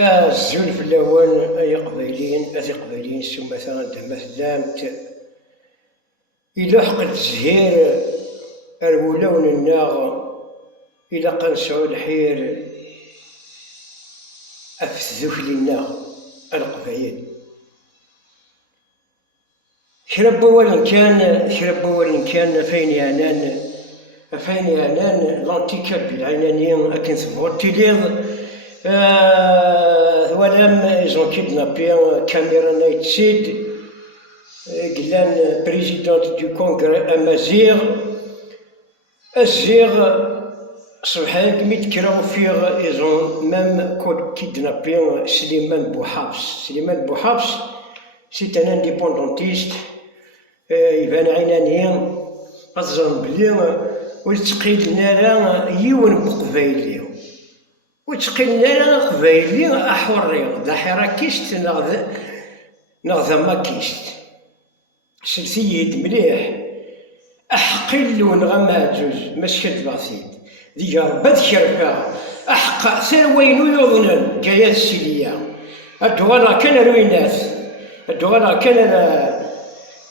الزول في اللون أي قبايليين أثي قبايليين سو مثلا دامت إلا حق الزهير الولون الناغ إلا قنسعو الحير أفثذوك للناغ القبايل شرب أولا كان فين يعنان لانتيكاب العنانيين أكن ثبوت تليض ولم إزون كيدنابي كاميرا نايت سيد قلان بريزيدونت دو كونغري أمازيغ الزيغ صبحان ميت كراو فيغ إزون مام كود كيدنابي سليمان بوحفص سيت ان انديبوندونتيست يبان عينانيين أتظن بلي ويتقيد لنا يون بقبايلي وتقيد لنا قبايلي أحوري ذا حراكيست نغذا ماكيست سلسيد مليح أحقل ونغما جوج مسكت بسيط ذي جربت شركة أحق ثروين يظنن جايات السيلية الدغلا كان رويناس الدغلا كان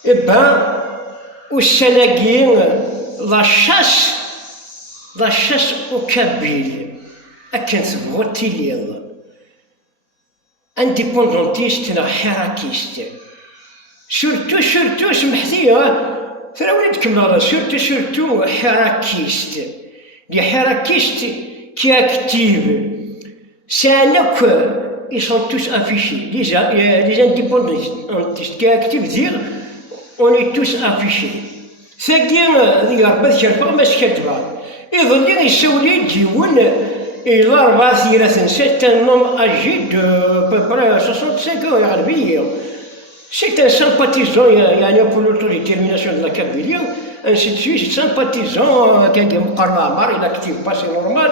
إبا والسلاقين لاشاس وكابيل أكن ثبغو تيليض انديبوندونتيست نا حراكيست سورتو سمحتي ثراولي تكمل سورتو حراكيست لي حراكيست كي اكتيف سانك ils sont tous affichés les indépendantistes qui actifs dire on est tous affichés ثقي ذي ربات شرفة ما سكتبا يظل يسولي ديون إلى 4 نوم أجي دو ببرا 65 العربية. C'est un sympathisant, pour l'autodétermination de la Kabylie, ainsi de suite, sympathisant, il n'active pas, c'est normal.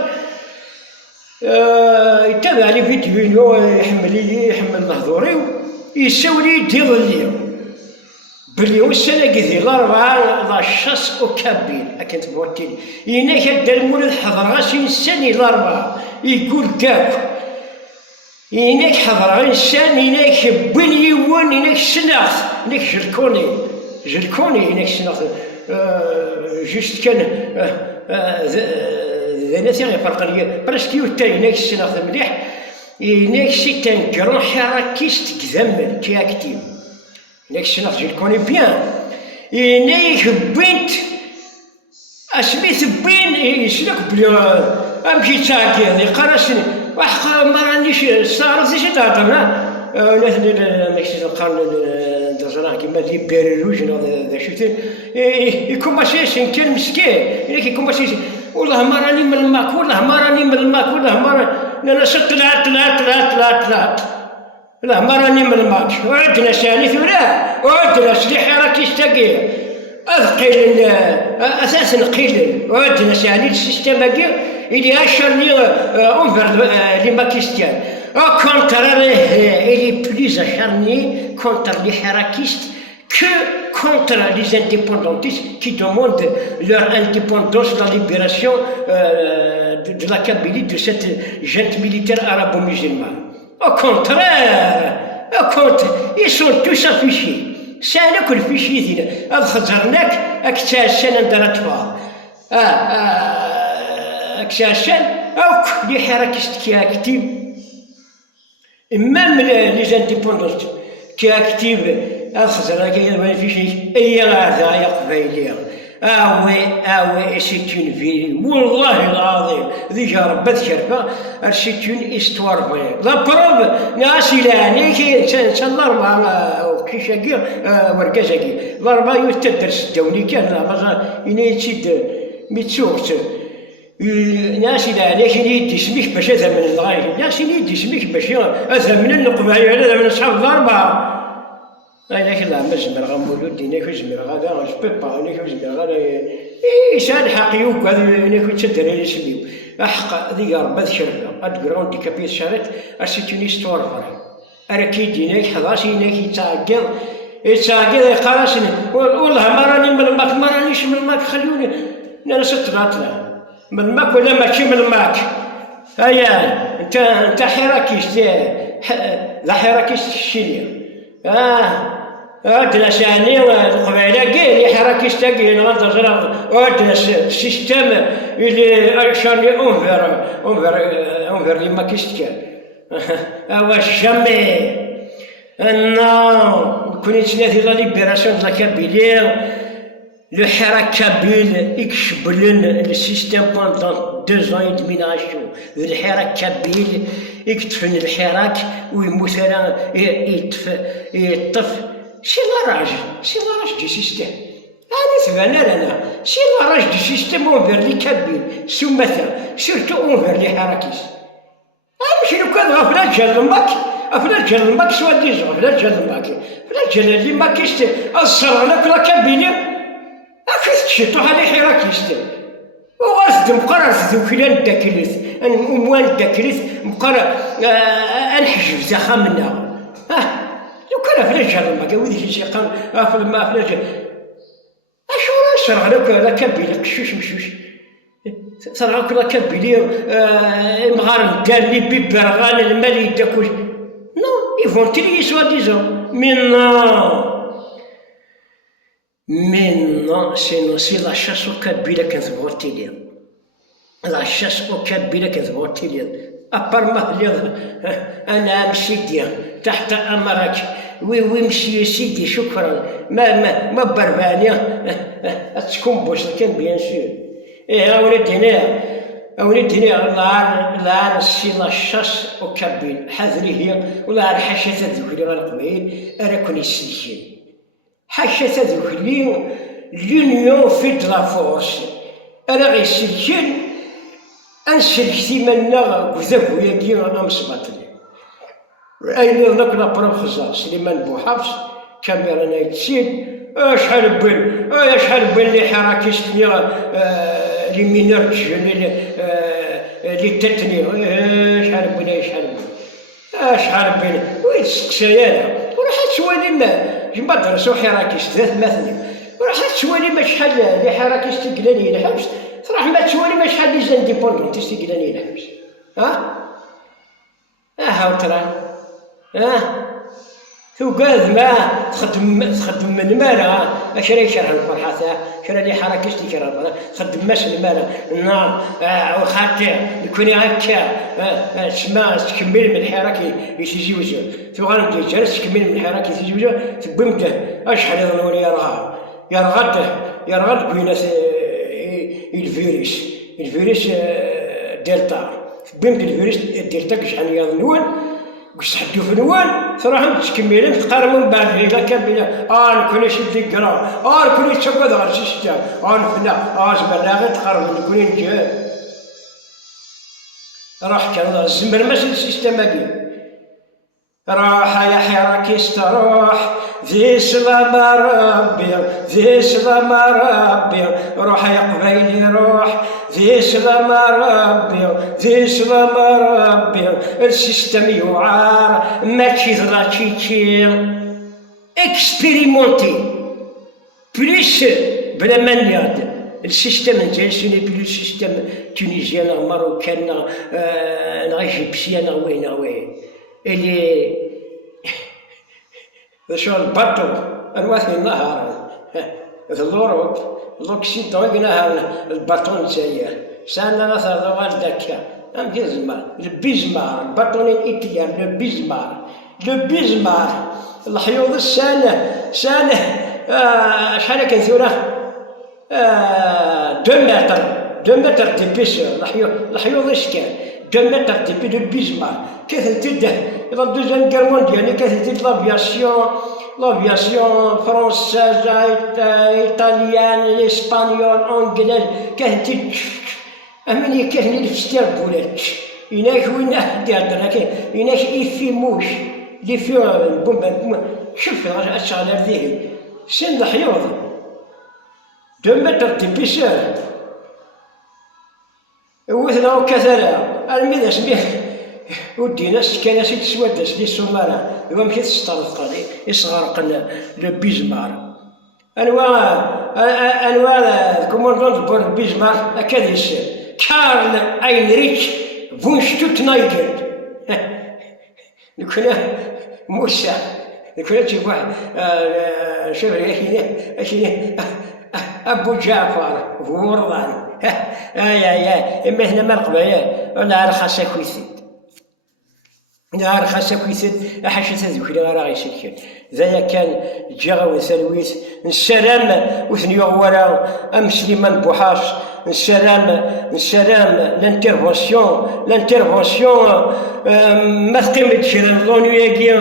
يتابع لي فيديو يحمل الهضوري يسولي يدير بلي وسنا كذي الأربعة لاشاس وكابيل أكنت بوتيل يناك هدا المولد حضر غاسي نساني الأربعة يقول داك يناك حضر إنسان يناك بين يوان يناك سناخ يناك جلكوني يناك سناخ جوست كان ذا ناس يفرق لي برسك يوتا يناك سناخ مليح يناك سي تان كرون حراكيست كذمل كي اكتيف يناك سناخ جلكوني بيان يناك بنت اسميت بين يسلك بلي امشي تاكي قراسني وحق ما رانيش صارت شي تهضرنا ماشي القرن الدزران كيما دي بيروج ذا شتي يكوماسي كان مسكين يكوماسي والله ما راني من الماك والله ما انا طلعت لا ما راني من الماك وعدنا ثاني ثلاث وعدنا سليح راكي تاقي أثقيل أساسا قيل وعدنا ثاني السيستم هاكي إلي أشر لي أوفر لي ماكيستيان كونتر إلي بليز أشرني كونتر لي حراكيست que contre les indépendantistes qui demandent leur indépendance, la libération de la Kabylie, de cette junte militaire arabo-musulmane. Au contraire, ils sont tous affichés. سالك الفيشي ذينا أخزرناك أكتاسان اندرتوا أكتاسان أوك لي حراكيست كي أكتيف même les indépendantistes qui activent أخزرناك ما فيشي أي غادا يا قبايلية آوي c'est une vie والله العظيم ذي جربت شرفة c'est une histoire vraie la preuve ناسي لاني إنسان الأربعة كيشاكي ورقازاكي الأربعة يتدرس الدولي كان لا ينيتشد ميتسوغت ناسي لاني يدي سميك باش هذا من الغاية ناسي يدي سميك باش هذا من القبائل هذا من أصحاب الأربعة لكن لا مزمر غمولود نيكو زمر غادا جبيبا نيكو زمر غادا إنسان حقيوك هذا نيكو تشدر على سليو أحق ذي ربات شرفة أدقرون دي كابيت شارت أسيتوني ستور فري أركيد يناك حضاسي يناك يتعقل يقارسني والله ما راني من الماك ما رانيش من الماك خلوني أنا ستراتنا من الماك ولا ماشي من الماك أيا أنت حراكيش ذا حراكيش الشيلية أدرس يعني القبيلة كاين حراكيش كاين غنتزرع أدرس السيستم اللي شاني أونفير لي ما كيستكان واش جامي non, connaissez la libération de la Kabylie, le Hirak kabyle يكشبلن le système pendant 2 ans et demi نعيشو الحراك kabyle يكتفن الحراك ويموت يطف سي لاراج دي سيستم أنا ثبانا لنا سي لاراج دي سيستم اونفير لي كابيل سمثا سيرتو اونفير لي حراكيس ماشي لو كان غفلات جال أفلا جال الماك سوا ديزون أفلا جال الماك أفلا جال اللي ماكيست الصرانة كلا كابيني أكيد تشيطو هذه حراكيست وغاز مقرر ذوكلان داكليث أموال داكليث مقرر أنحجب زخا منا لو كان أفلا جال الماك وذي شي قال أفلا ما أفلا جال أشو راه الصرانة كلا كابيني قشوش مشوش صرانة كلا كابيني مغارم دالي ببرغان المالي داكوش ils vont trier soi-disant. Mais non, c'est la chasse au Kabyle qui se voit télé. La chasse au Kabyle qui se voit télé. À part ma أنا مشيتي تحت أمرك ويمشي سيدي شكرا ما بربانية تكون بوسلكن بيان سور أولادنا لا سي لا شاس أو كابيل حذري هي ولا حاشا تذكري غير القبيل أراكن يسلكين حاشا تذكري لونيون في لا فورس أنا غير يسلكين أنسلكتي منا كذاك وياكي أمسباطلي أين ذاك لابروف خزار سليمان بوحفص كاميرا نايتسيد شحال بين لي حراكيستني لي مينور لي تتني شحال بين وين السقسايا وراح تسوالي ما جمع درسو حراكيست ذات مثلي وراح تسوالي ما شحال لي حراكيست قلاني الحبس صراحة ما تسوالي ما شحال لي زانديبوندونتيست قلاني الحبس هاو ترى توقاد ما تخدم من المال اشري يكره الفرحة كره لي حركتي كره تخدم ماش المال نعم وخاطر يكون هكا تسمع تكمل من الحركه يجي وجه تغرب دي جالس تكمل من الحركه يجي وجه تبمته اشحال يظنون يرغد بين الفيروس دلتا بمت الفيروس دلتا شحال يظنون واش تحدو في نوال صراحة تكملين تقارن من بعد إلا كاملة نكون شدي كرا نكون يتشبد غير شي شتا نفنا زعما غير تقارن نكون نجاب راح كان الزمر ماشي السيستم هادي راح يا حراكيست روح ذي سلام ربي روح يا قبيلي روح ذي سلام ربي السيستم يوعار ماشي ذراتيتي اكسبيريمونتي بليس بلا منياد السيستم نتاعي سوني بلو سيستم تونيزيان ماروكان ايجيبسيان وين اللي شو البطو الواثي النهار الأوروب لوكسيدون البطون تاعي سانا نثر دوال دكا أم جزمار البيزمار البطون الإيطاليان البيزمار الحيوض السنة شحال كنثورة 2 متر دي بيسور الحيوض إشكال 2 متر دي بي دو بيزمار كيف تده إذا دوزيام غير مونديال كيف تد لافياسيون فرونساز إيطاليان الإسبانيول أنجليز كيف تد أمني كيف نلفستير بولات هناك وين أحد يهدر هناك يفيموش اللي فيه البومبا شوف الشغل هذه سن الحيوض 2 متر دي بيسور وثنا كثرة الميدا سميه ودينا كان سيد سوادس لي سومارا يبقى مشيت تسترد قضي يصغرقنا لبيزمار انواع كوموندون بور بيزمار هكذا يصير كارل اينريتش Wunschtet Neigert. نكون موسى نكون تبع شبري أشي أبو جعفر ورضان يا إما هنا ما القبايا ولا خاصة كويسين نهار خاصة كويسين أحشي تذكر راه يسكر زي كان جا وسلويس السلام وثني ورا أم سليمان بوحاش السلام l'intervention ما تقيمتش لونياكي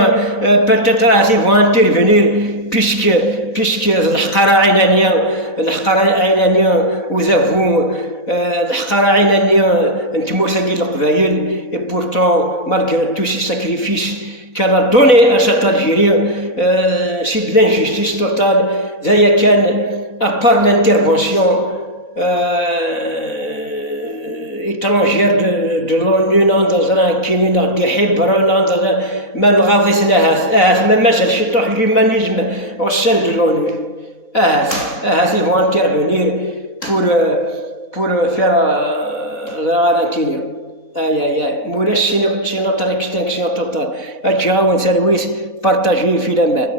peut-être ils vont intervenir puisque الحقارة عينانية وذابو الحقارة عينانية نتموثقي القبايل et pourtant malgré tous ces sacrifices qu'elle a donné à cette Algérie c'est de l'injustice totale زي كان à part l'intervention étrangère de l'ONU ننتظر كيمينا دي حبر ننتظر ما نغاضيتنا ما مازال شي طوح l'humanisme au sein de l'ONU ils vont intervenir pour faire la garantie مولا سي notre extinction totale أتجاوز سلويس بارتاجي في الماء